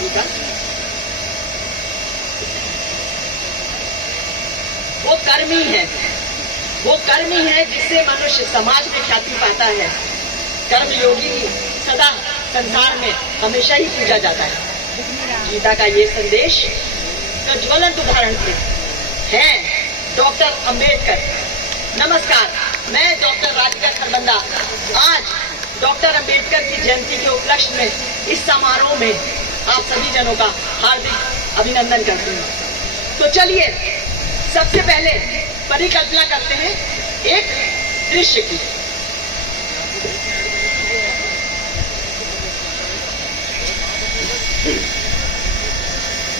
बाबू का। वो कर्मी है जिससे मनुष्य समाज में ख्याति पाता है। कर्म योगी सदा संसार में हमेशा ही पूजा जाता है। गीता का ये संदेश का ज्वलंत उदाहरण है डॉक्टर अंबेडकर। नमस्कार, मैं डॉक्टर राधिका खरबंदा आज डॉक्टर अंबेडकर की जयंती के उपलक्ष्य में इस समारोह में आप सभी जनों का हार्दिक अभिनंदन करती हूँ। तो चलिए सबसे पहले परिकल्पना करते हैं एक दृश्य की।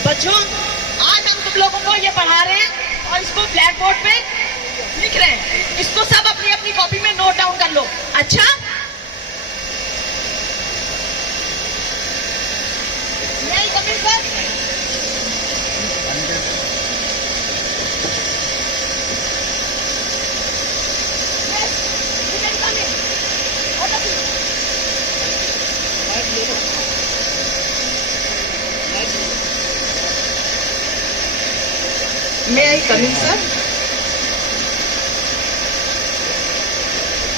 बच्चों, आज हम तुम लोगों को ये पढ़ा रहे हैं और इसको ब्लैक बोर्ड पे लिख रहे हैं। इसको सब अपनी अपनी कॉपी में नोट डाउन कर लो। अच्छा, मैं कभी सर मैं आई कमिंग सर।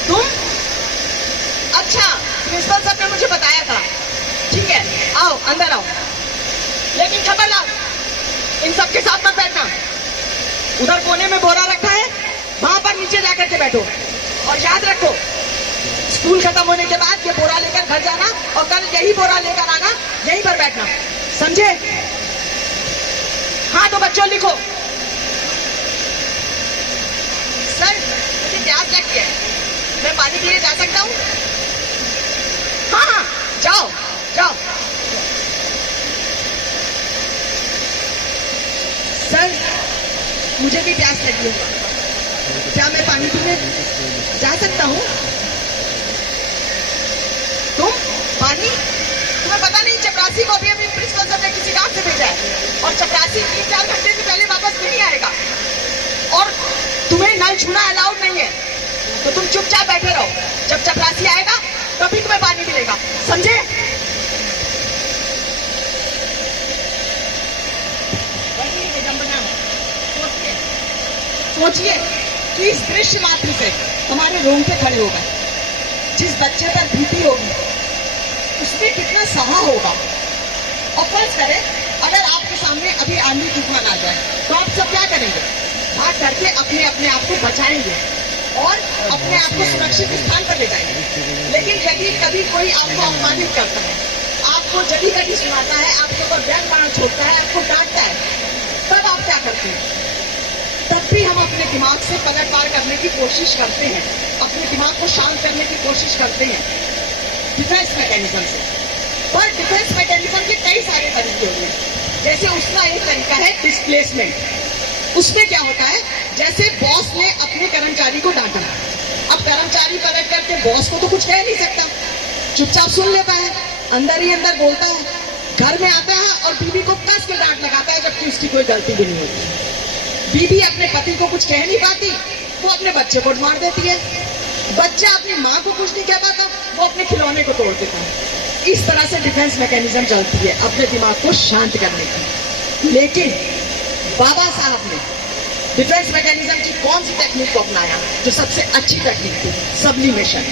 तुम? अच्छा, प्रिंसिपल सर ने मुझे बताया था। ठीक है, आओ अंदर आओ, लेकिन खबरदार इन सबके साथ मत बैठना। उधर कोने में बोरा रखा है, वहां पर नीचे जाकर के बैठो। और याद रखो, स्कूल खत्म होने के बाद ये बोरा लेकर घर जाना और कल यही बोरा लेकर आना, यहीं पर बैठना, समझे? हाँ तो बच्चों लिखो। सर, मुझे प्यास लगती है, मैं पानी के लिए जा सकता हूँ? हाँ हाँ, जाओ जाओ। सर, मुझे भी प्यास लगी है, क्या मैं पानी पीने जा सकता हूँ? तुम पानी? तुम्हें पता नहीं चपरासी को अभी प्रिंसिपल सर ने किसी काम से भेजा है और चपरासी 3-4 घंटे से पहले वापस नहीं आएगा और तुम्हें नल छूना अलाउड नहीं है, तो तुम चुपचाप बैठे रहो। जब चपरासी आएगा तभी तुम्हें पानी मिलेगा, समझे? सोचिए कि इस दृश्य मात्र से हमारे रोंगटे खड़े हो गए। जिस बच्चे पर बीती होगी उसने कितना सहा होगा। और फर्ज करें अगर आपके सामने अभी आंधी तूफान आ जाए तो आप सब क्या करेंगे? भाग करके अपने आप को बचाएंगे और अपने आप को सुरक्षित स्थान पर ले जाएंगे। लेकिन यदि कभी कोई आपको अपमानित करता है, आपको जड़ी कटी सुनाता है, आपके ऊपर व्यंग बाण छोड़ता है, आपको डांटता है, तब आप क्या करते हैं? तब भी हम अपने दिमाग से पलटवार करने की कोशिश करते हैं, अपने दिमाग को शांत करने की कोशिश करते हैं डिफेंस मैकेनिज्म से। पर डिफेंस मैकेनिज्म के कई सारे तरीके होते हैं। जैसे उसका एक तरीका है डिस्प्लेसमेंट। उसमें क्या होता है, जैसे बॉस ने अपने कर्मचारी को डांटा, अब कर्मचारी पलट करके बॉस को तो कुछ कह नहीं सकता, चुपचाप सुन लेता है, अंदर ही अंदर बोलता है, घर में आता है और बीवी को कस के डांट लगाता है जबकि उसकी कोई गलती भी नहीं होती। बीवी अपने पति को कुछ कह नहीं पाती, वो अपने बच्चे को मार देती है। बच्चा अपनी माँ को कुछ नहीं कह पाता, वो अपने खिलौने को तोड़ देता है। इस तरह से डिफेंस मैकेनिज्म चलती है अपने दिमाग को शांत करने की। लेकिन बाबा साहब ने डिफेंस मैकेनिज्म की कौन सी टेक्निक को अपनाया जो सबसे अच्छी टेक्निक थी? सब्लिमेशन।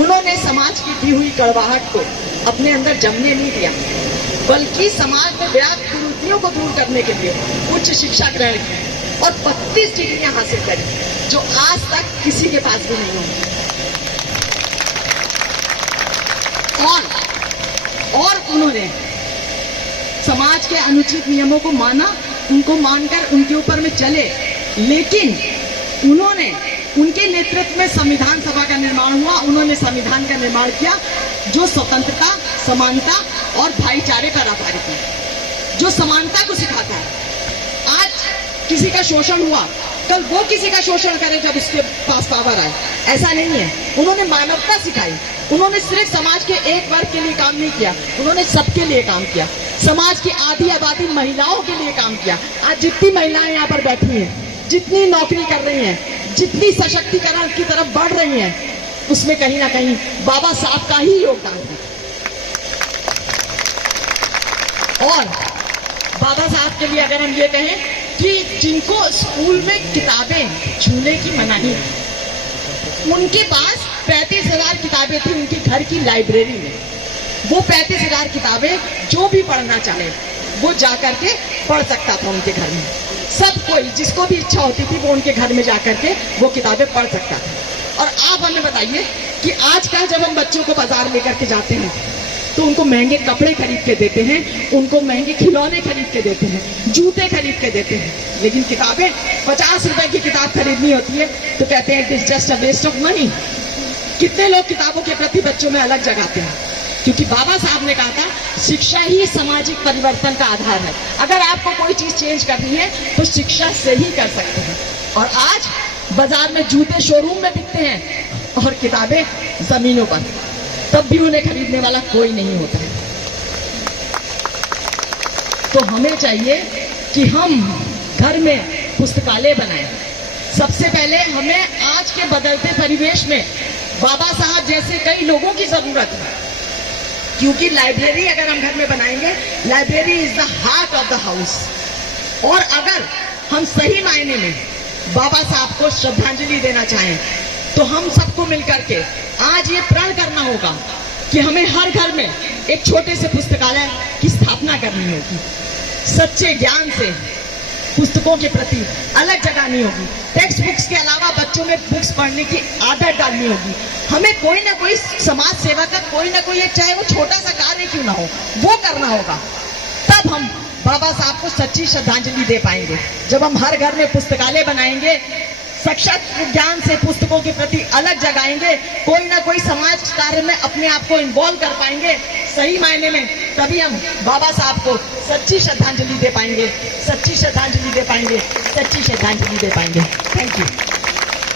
उन्होंने समाज की दी हुई कड़वाहट को अपने अंदर जमने नहीं दिया, बल्कि समाज में व्याप्त कुरीतियों को दूर करने के लिए उच्च शिक्षा ग्रहण की और 32 डिग्रियां हासिल करी जो आज तक किसी के पास भी नहीं होंगी। और उन्होंने समाज के अनुचित नियमों को माना, उनको मानकर उनके ऊपर में चले, लेकिन उन्होंने उनके नेतृत्व में संविधान सभा का निर्माण हुआ। उन्होंने संविधान का निर्माण किया जो स्वतंत्रता, समानता और भाईचारे पर आधारित है, जो समानता को सिखाता है। आज किसी का शोषण हुआ, कल वो किसी का शोषण करे जब उसके पास पावर आए, ऐसा नहीं है। उन्होंने मानवता सिखाई। उन्होंने सिर्फ समाज के एक वर्ग के लिए काम नहीं किया, उन्होंने सबके लिए काम किया। समाज की आधी आबादी महिलाओं के लिए काम किया। आज जितनी महिलाएं यहाँ पर बैठी हैं, जितनी नौकरी कर रही हैं, जितनी सशक्तिकरण की तरफ बढ़ रही हैं, उसमें कहीं ना कहीं बाबा साहब का ही योगदान है। और बाबा साहब के लिए अगर हम ये कहें कि जिनको स्कूल में किताबें छूने की मनाही है, उनके पास 35,000 किताबें थी उनके घर की लाइब्रेरी में। वो 35,000 किताबें जो भी पढ़ना चाहे वो जा करके पढ़ सकता था उनके घर में। सब कोई जिसको भी इच्छा होती थी वो उनके घर में जा करके वो किताबें पढ़ सकता था। और आप हमें बताइए कि आजकल जब हम बच्चों को बाजार लेकर के जाते हैं तो उनको महंगे कपड़े खरीद के देते हैं, उनको महंगे खिलौने खरीद के देते हैं, जूते खरीद के देते हैं, लेकिन किताबें 50 रुपए की किताब खरीदनी होती है तो कहते हैं it is just a waste of money. कितने लोग किताबों के प्रति बच्चों में अलग जगाते हैं, क्योंकि बाबा साहब ने कहा था शिक्षा ही सामाजिक परिवर्तन का आधार है। अगर आपको कोई चीज चेंज करनी है तो शिक्षा से ही कर सकते हैं। और आज बाजार में जूते शोरूम में बिकते हैं और किताबें जमीनों पर, तब भी उन्हें खरीदने वाला कोई नहीं होता है। तो हमें चाहिए कि हम घर में पुस्तकालय बनाएं। सबसे पहले हमें आज के बदलते परिवेश में बाबा साहब जैसे कई लोगों की जरूरत है, क्योंकि लाइब्रेरी अगर हम घर में बनाएंगे, library is the heart of the house. और अगर हम सही मायने में बाबा साहब को श्रद्धांजलि देना चाहें तो हम सबको मिलकर के आज ये प्रण करना होगा कि हमें हर घर में एक छोटे से पुस्तकालय की स्थापना करनी होगी। सच्चे ज्ञान से पुस्तकों के प्रति अलग जगानी होगी। टेक्स्ट बुक्स के अलावा बच्चों में बुक्स पढ़ने की आदत डालनी होगी। हमें कोई ना कोई समाज सेवा का कोई ना कोई एक, चाहे वो छोटा सा कार्य क्यों ना हो, वो करना होगा। तब हम बाबा साहब को सच्ची श्रद्धांजलि दे पाएंगे। जब हम हर घर में पुस्तकालय बनाएंगे, साक्षात ज्ञान से पुस्तकों के प्रति अलग जगाएंगे, कोई ना कोई समाज कार्य में अपने आप को इन्वॉल्व कर पाएंगे सही मायने में, तभी हम बाबा साहब को सच्ची श्रद्धांजलि दे पाएंगे, सच्ची श्रद्धांजलि दे पाएंगे, सच्ची श्रद्धांजलि दे पाएंगे। Thank you.